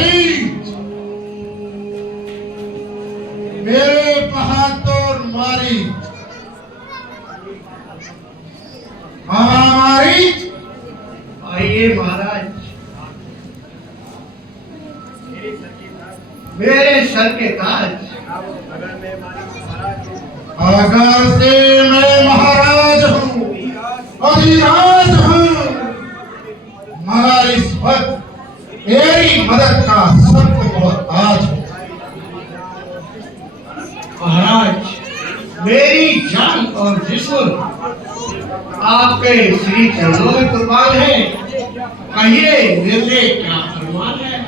मारीच, मेरे बहादुर मारीच, मारीच। आइए महाराज, मेरे सर के ताज। अगर से मैं महाराज हूँ, अधिराज हूँ, मगर इस वक्त मेरी मदद का सबको मोहताज हूँ। महाराज, मेरी जान और जिस्म आपके श्री चरणों में कुर्बान है। कहिए मेरे क्या फरमान है?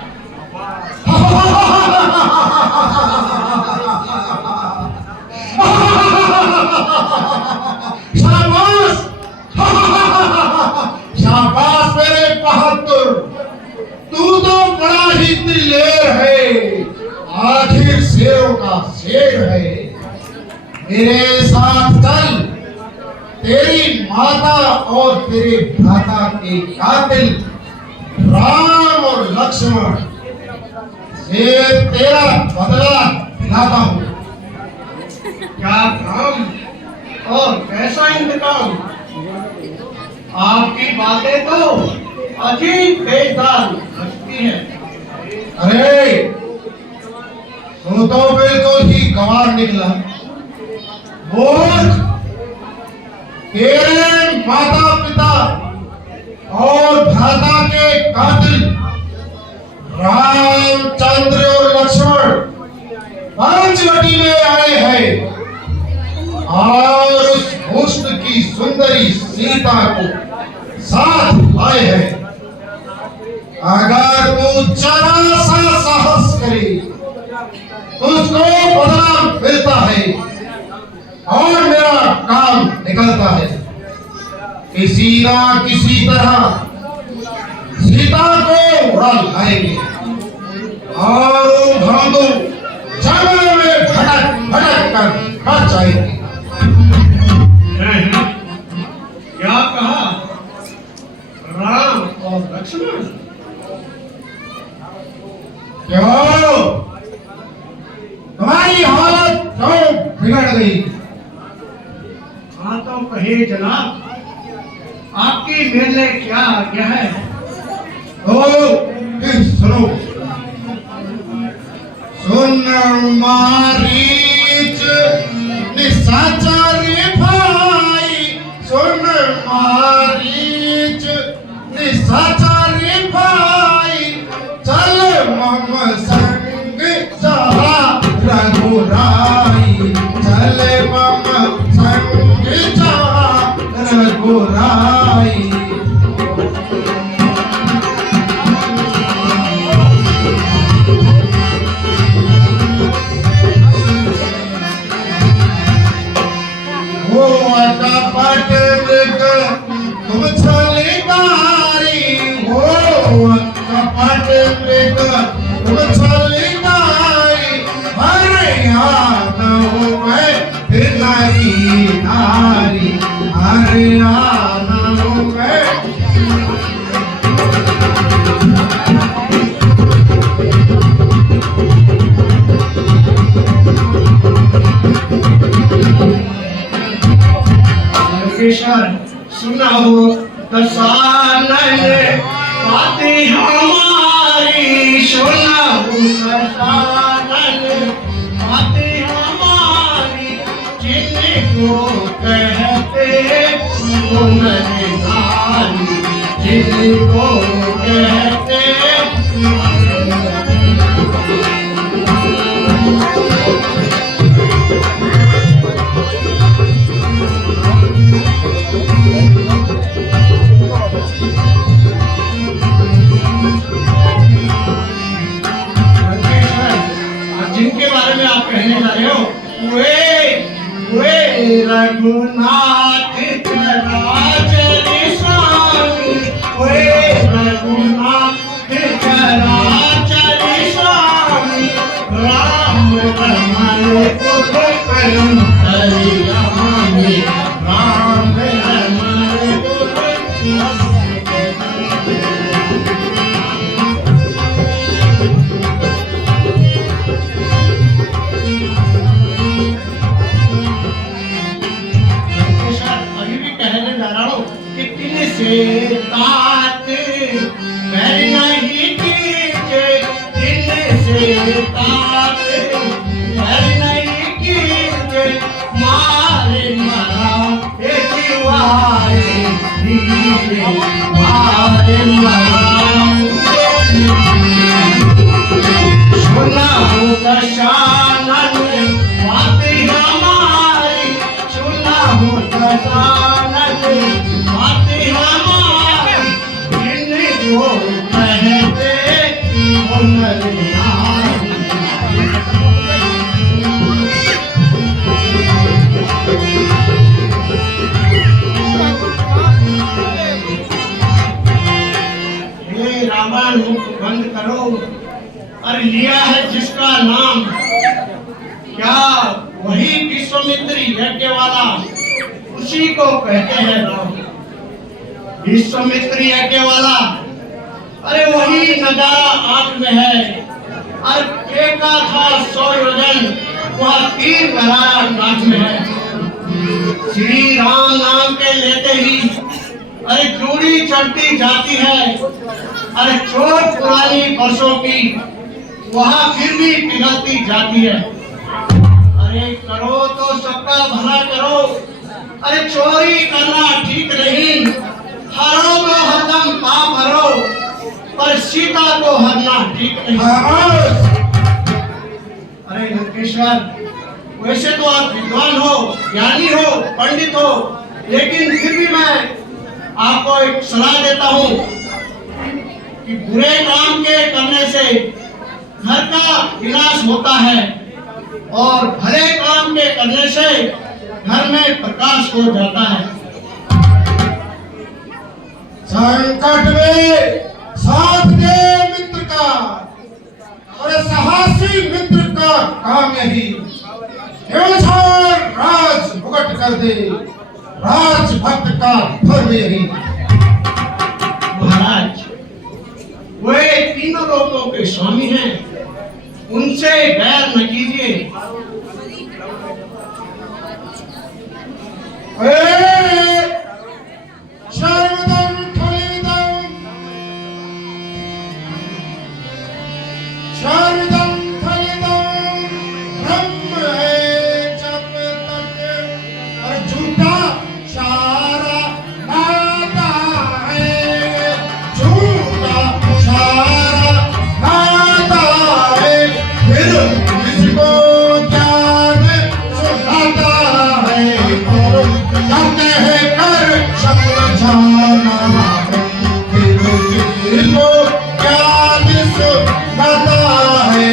शाबाश, शाबाश मेरे बहादुर, तू तो बड़ा ही दिलेर है, आखिर शेरों का शेर है। मेरे साथ चल, तेरी माता और तेरे भ्राता के कातिल राम और लक्ष्मण से तेरा बदला दिलाता हूँ। क्या काम और कैसा इंतकाम? आपकी बातें तो अजीब बेदार लगती है। अरे तू तो बिल्कुल ही गंवार निकला। मूर्ख, तेरे माता पिता और भ्राता के कातिल रामचंद्र और लक्ष्मण पंचवटी में आए हैं और उस हुस्न की सुंदरी सीता को साथ लाए हैं। अगर तू जरा सा साहस करे तुझको बदला मिलता है और मेरा काम निकलता है। किसी ना किसी तरह सीता को उड़ा लाएंगे और हम तो जंगल में भटक भटक कर मर जाएंगे। क्या कहा? राम और लक्ष्मण? क्यों तुम्हारी हालत क्यों बिगड़ गई? हाँ तो कहिए जनाब, आपकी मेरे क्या आज्ञा है? तो फिर सुनो। सुन मारीच निशाचर भाई, सुन मारीच निशाचर भाई, चल मम संग चला रघुराई, चल मम संग चला रघुराई। कपट मृग तुम छलिकारी, हो कपट मृग तुम छलिकारी, हर यादव में फिर नारी नारी, हर यादव में। सुनाओ दसानन बातें हमारी, सुनाओ दसानन बातें हमारी, जिनको कहते वो नरनारी, जिनको कहते जिनके बारे में आप कहने जा रहे हो, वे रघुनाथ चराचर स्वामी, वे रघुनाथ चराचर स्वामी, राम रमण पुरकरम हरियामी, राम रमण पुरकरम। तारे घर नहीं कीते मारे मरा ए जीवाए धीरे मारे मरा सुना होगा शानन बातें हमारी सुना होगा शानन बातें हमारी इन्हीं को कहते रावण मुख बंद करो। अरे लिया है जिसका नाम, क्या वही विश्वामित्र यज्ञ वाला, उसी को कहते हैं राम। विश्वामित्र यज्ञ वाला, अरे वही नजारा आंख में है। अरे फेंका था 100 योजन, वह तीर करारा कांच में है। श्री राम नाम के लेते ही अरे चूड़ी चढ़ती जाती है। अरे चोट पुरानी बरसों की वहां फिर भी पिघलती जाती है। अरे करो तो सबका भला करो, अरे चोरी करना ठीक नहीं। हरो तो हरदम पाप हरो, पर सीता को हरना ठीक नहीं। अरे लंकेश्वर, वैसे तो आप विद्वान हो, ज्ञानी हो, पंडित हो, लेकिन फिर भी मैं आपको एक सलाह देता हूँ कि बुरे काम के करने से घर का विनाश होता है और भले काम के करने से घर में प्रकाश हो जाता है। संकट में साथ दे मित्र का और साहसी मित्र का काम यही, राज मुकुट कर दे, राजभक्त का धर्म यही। महाराज, वे तीनों लोकों के स्वामी हैं, उनसे बैर न कीजिए। शर्वदम फलिदम, शर्वदम फलिदम ब्रह्म है जब तक। और झूठा सारा नाता है, झूठा सारा नाता है, फिर किसको ज्ञान सुनाता है। और कहते हैं कर समझाना, फिर किसको ज्ञान सुनाता है।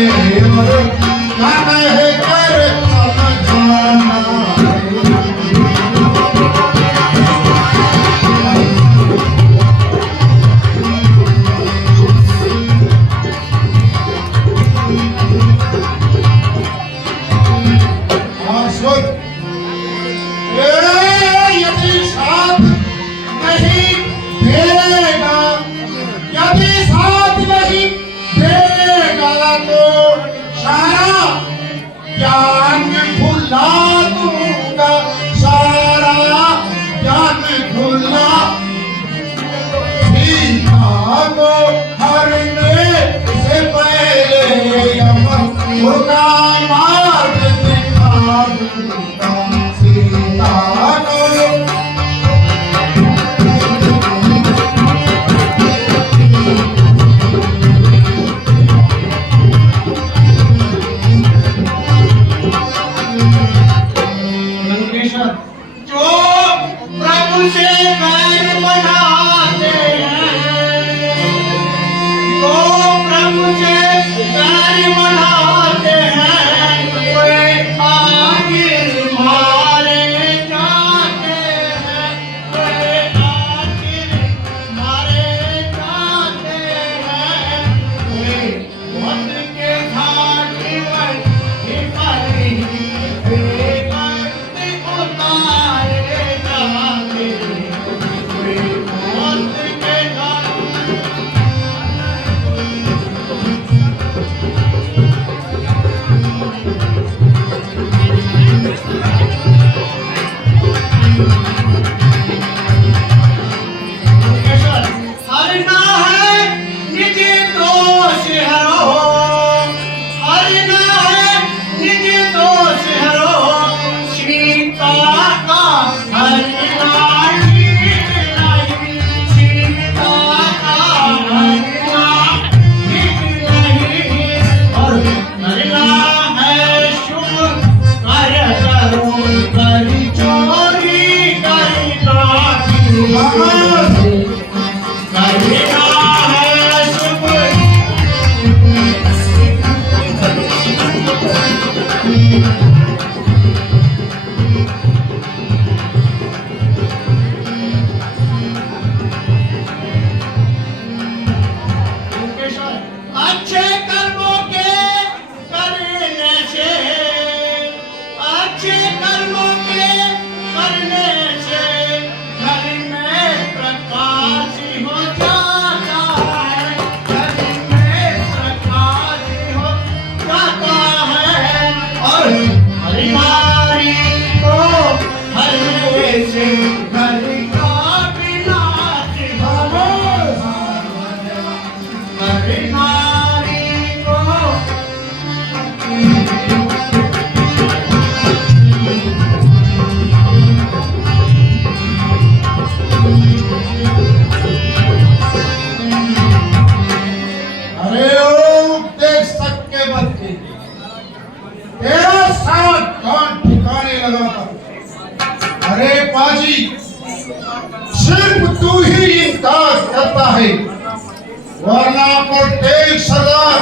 वरना प्रत्येक सरदार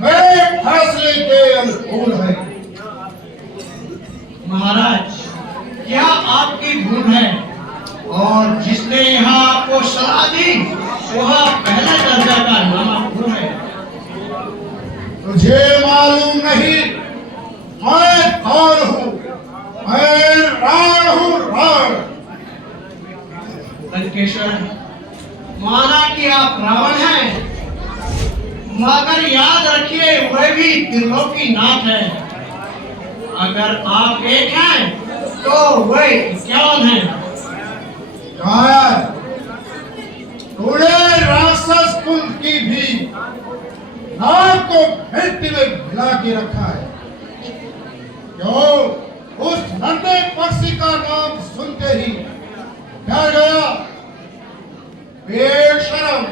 मेरे फैसले के अनुकूल है। महाराज, क्या आपकी भूल है? और जिसने यहाँ आपको सलाह दी वह पहले दर्जा का नामाफूर है। तुझे मालूम नहीं मैं कौन हूँ? मैं राण हूँ, राण। लंकेश्वर, माना कि आप रावण हैं, मगर याद रखिए वह भी त्रिलोकीनाथ है। अगर आप एक हैं तो वह 51 है। तूने राक्षस कुल की भी नाक को मिट्टी में मिला के रखा है। क्यों? उस नन्हे पक्षी का नाम सुनते ही डर गया। बेशरम।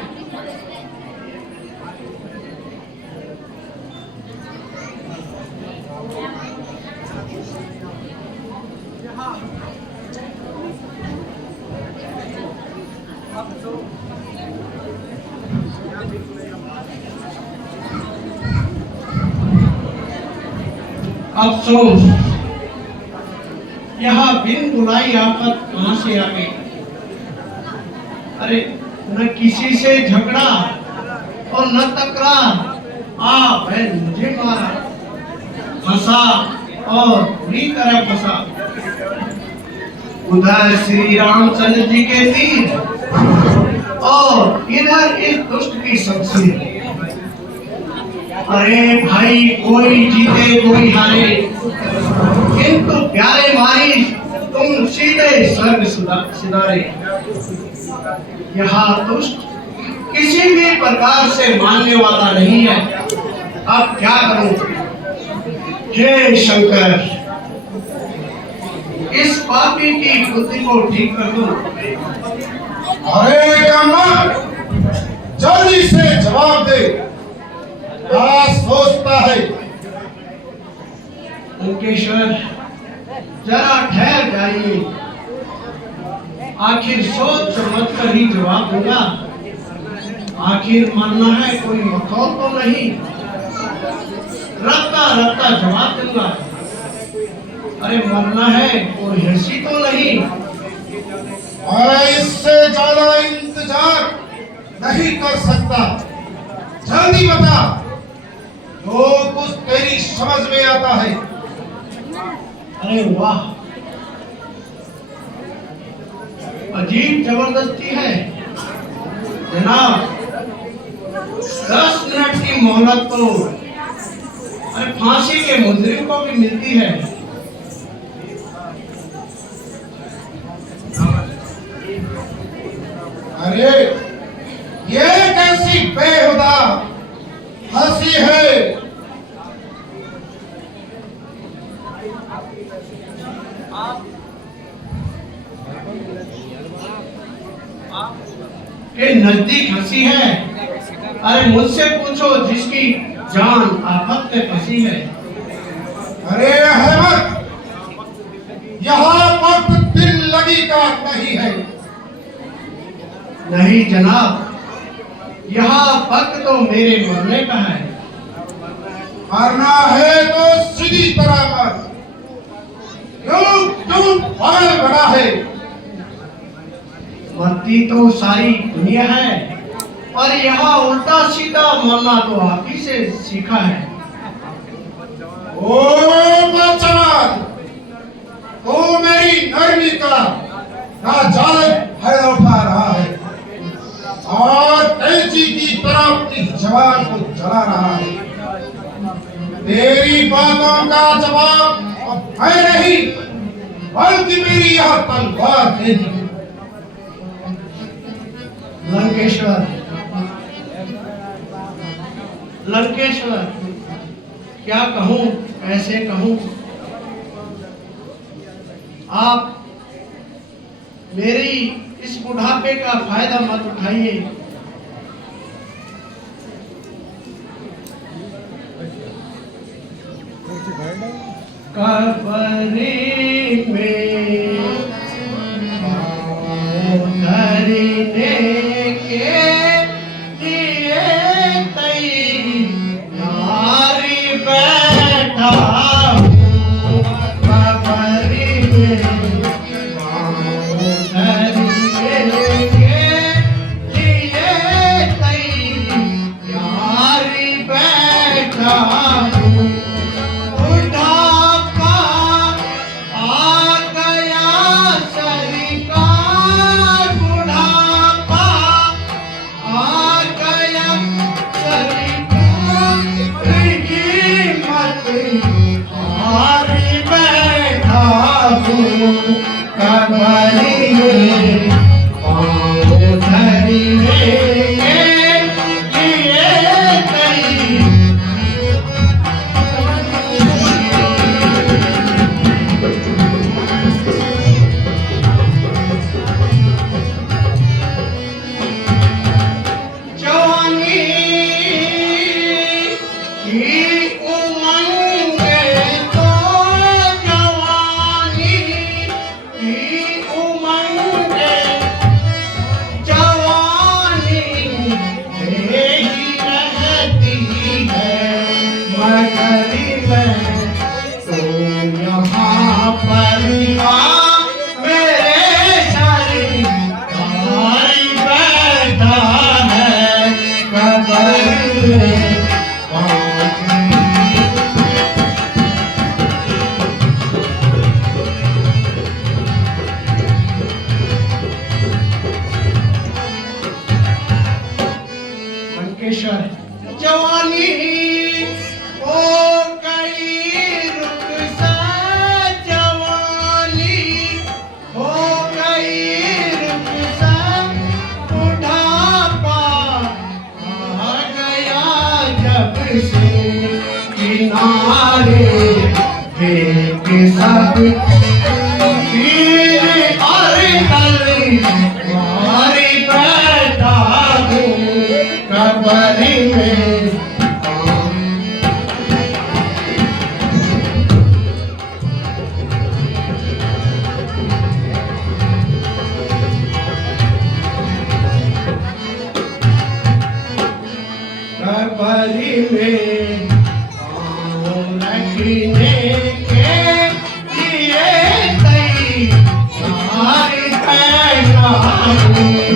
अफसोस, यह बिन बुलाई आफत कहां से आ गई? अरे, न किसी से झगड़ा और न तकरार, आप है मुझे मारा, फंसा और बुरी तरह फंसा। उधर श्री रामचंद्र जी के तीर और इधर इस दुष्ट की शमशीर। अरे भाई, कोई जीते कोई हारे, किंतु प्यारे मारी तुम सीधे स्वर्ग सिधारे। यह दुष्ट किसी भी प्रकार से मानने वाला नहीं है। अब क्या करूं? हे शंकर, इस पापी की बुद्धि को ठीक कर दो। अरे कमल, जल्दी से जवाब दे। क्या सोचता है? लंकेश्वर, जरा ठहर जाइए। आखिर सोच समझ कर ही जवाब दूंगा। आखिर मरना है, कोई मखौल तो नहीं। रखता रखता जवाब दूंगा। अरे मरना है, कोई हंसी तो नहीं। मैं इससे ज्यादा इंतजार नहीं कर सकता। जल्दी बता, जो कुछ तेरी समझ में आता है। अरे वाह, अजीब जबरदस्ती है जनाब। 10 मिनट की मोहलत तो अरे फांसी के मुजरिम को भी मिलती है। अरे ये कैसी बेहुदा हंसी है? के नजदीक हंसी है। अरे मुझसे पूछो जिसकी जान आफत में फंसी है। अरे अहमद, यहाँ वक्त दिल लगी का नहीं है। नहीं जनाब, यहाँ वक्त तो मेरे मरने का है। मरना है तो सीधी तरह मर। क्यों क्यों पागल बना है? मरती तो सारी दुनिया है, पर यहाँ उल्टा सीधा मरना तो आप ही से सीखा है। ओ बच्चन, तो मेरी नरमी का नाजायज फायदा उठा रहा है और कैंची की तरह अपनी जवान को जला रहा है। तेरी बातों का जवाब अब मैं नहीं, बल्कि मेरी यह तलवार देगी। लंकेश्वर, लंकेश्वर, क्या कहूँ, कैसे कहूँ? आप मेरी इस बुढ़ापे का फायदा मत उठाइए। कबरे में धरने के लिए बैठा हूँ, बुढ़ापा आ गया सरकार, बुढ़ापा आ गया सरकार, कीमत हारी बैठा हूँ, कमरी में पाँव धरिए जवानी हो गई रुखसत, जवानी हो गई रुखसत, बुढ़ापा आ गया जब से किनारे देख सब पीर और कली मारी बैठा हूँ, कबरी में कबरी में पाँव रखने के लिए तैयार बैठा हूँ।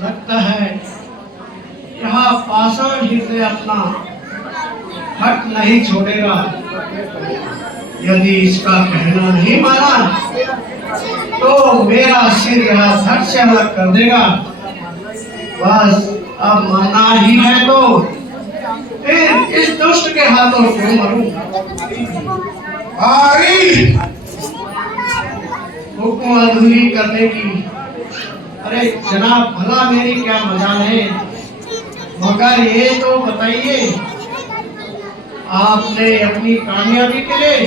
लगता है यहाँ पाषाण जी से अपना हक नहीं छोड़ेगा। यदि इसका कहना नहीं माना तो मेरा सिर यहाँ धड़ से अलग कर देगा। बस अब मानना ही है तो फिर इस दुष्ट के हाथों क्यों मरूं? भाई हुक्म अधूरी करने की। अरे जनाब, भला मेरी क्या मजाल है, मगर ये तो बताइए आपने अपनी कामयाबी के लिए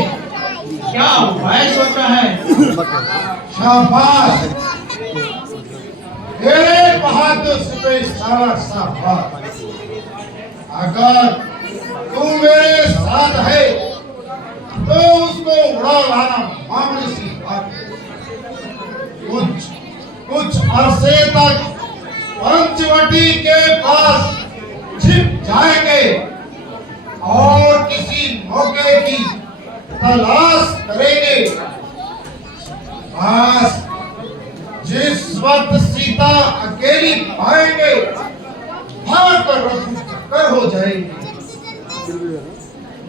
क्या उपाय सोचा है? शाबाश, तेरे बहादुर पे सारा शाबाश। अगर तू मेरे साथ है तो उसको उड़ा लाना मामूली सी बात है। कुछ अरसे तक पंचवटी के पास छिप जाएंगे और किसी मौके की तलाश करेंगे। बस जिस वक्त सीता अकेली पाएंगे भाग कर रफू चक्कर हो जाएगी।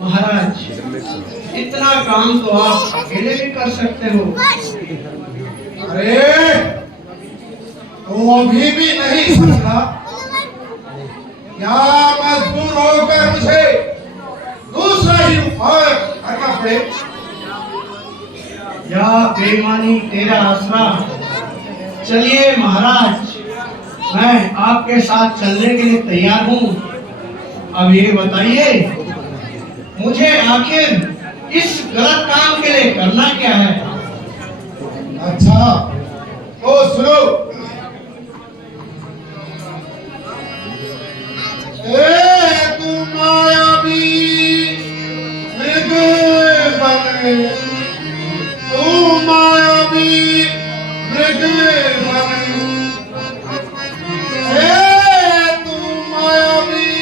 महाराज, इतना काम तो आप अकेले भी कर सकते हो। अरे तो अभी भी नहीं समझा क्या मजबूर होकर मुझे दूसरा ही उपाय करना पड़े? या बेईमानी तेरा आसरा। चलिए महाराज, मैं आपके साथ चलने के लिए तैयार हूँ। अब ये बताइए मुझे आखिर इस गलत काम के लिए करना क्या है? अच्छा तो सुनो। तू मायावी मृग बन, तू मायावी मृग बन, तू मायावी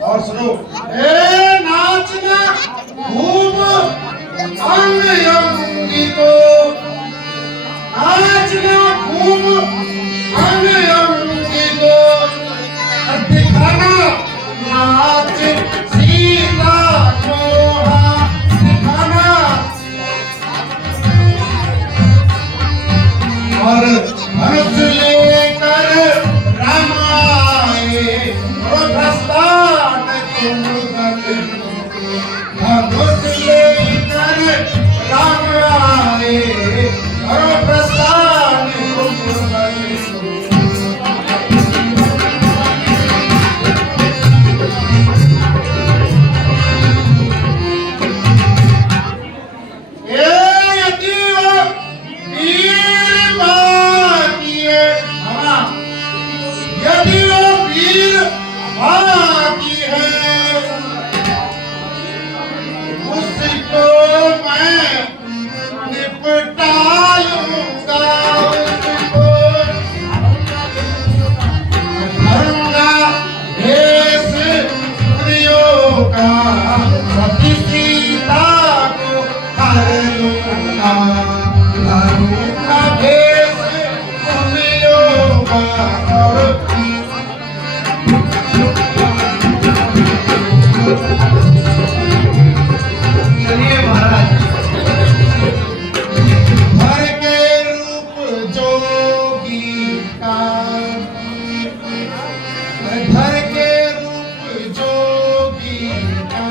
और सुनो, ए नाचना खूब अंग अंगी को, नाचना खूब अंग अंगी को, दिखाना नाच सीता को। राम आए करो प्रस्थान कुंभकर्ण। यदि वो वीर बाकी है उसको मैं निपटा लूंगा, उसको भरूंगा देश स्त्रियों का, सती सीता को हर लूंगा, भरूंगा देश स्त्रियों का। चलिए महाराज। भर के रूप जोगी का, भर के रूप जोगी का,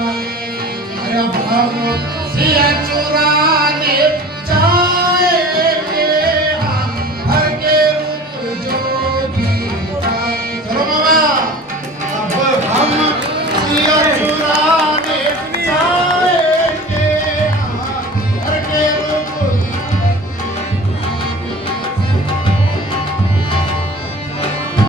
अरे भव सिया चुराने